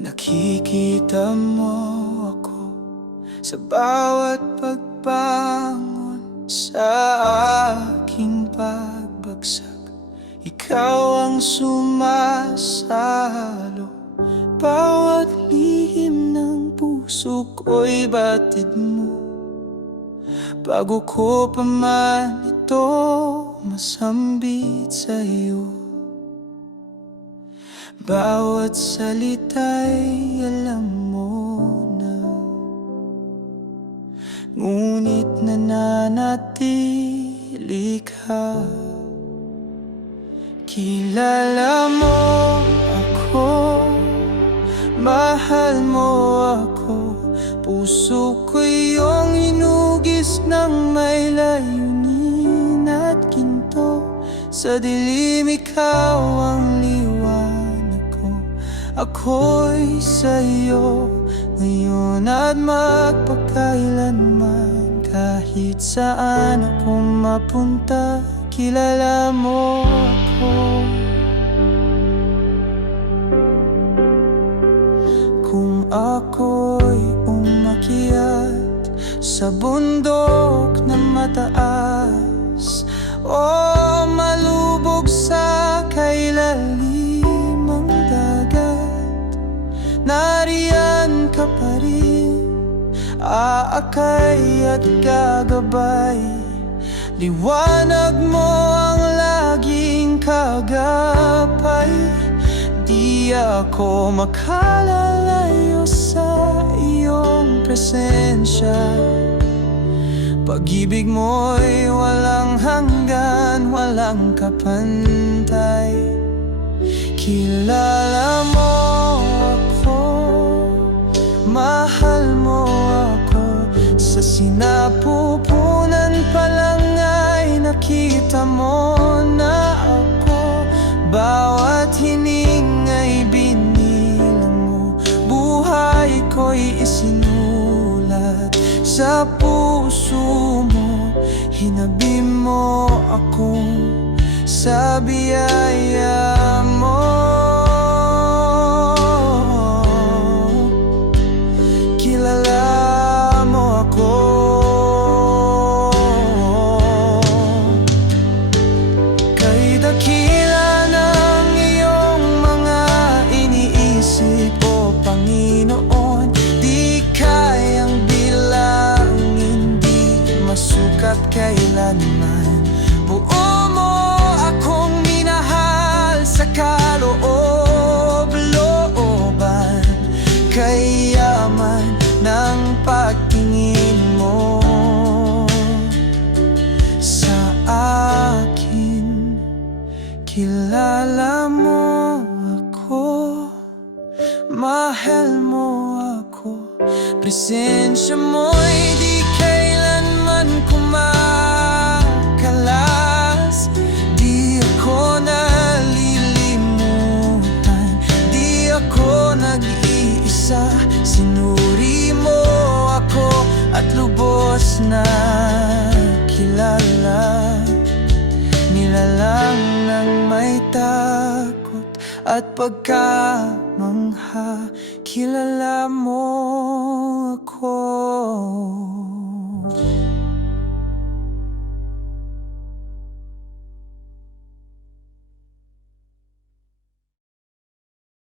Nakikita mo ako sa bawat pagbangon sa aking pagbagsak. Ikaw ang sumasalo, bawat lihim ng puso ko'y batid mo. Bago ko pa man ito masambit sa'yo, bawat salita'y alam mo na, ngunit nananatili ka. Kilala mo ako, mahal mo ako, puso ko iyong hinugis ng may layunin at ginto. Sa dilim ikaw ang liwanag ko, ako'y sa'yo ngayon at magpakailanman. Kahit saan ako mapunta, kilala mo ako. Kung ako'y umakyat sa bundok na mataas, o malubog sa kailalimang dagat, nariyan ka pa rin, aakay at gagabay. Liwanag mo ang laging kagapay. Di ako makalalayo sa iyong presensya. Pag-ibig mo'y walang hanggan, walang kapantay. Kilala mo ako, mahal mo ako, sa sinapupunan pa lang ay nakita mo na ako. Bawat hining ay binilang mo, buhay ko'y isinulat sa puso mo. Hinabi mo akong sa biyaya mo. Kilala mo ako, kay dakila ng iyong mga iniisip, o Panginoon. Di kayang bilangin, di masukat kailanman. Buo mo akong minahal sa kaloob-looban, kayaman ng pagtingin mo sa akin. Kilala mo ako, mahal mo ako, presensya mo'y di kailanman kumakalas. Di ako nalilimutan, di ako nag-iisa. Sinuri mo ako at lubos na kilala. Nilalang ng may takot at pagkamangha, kilala mo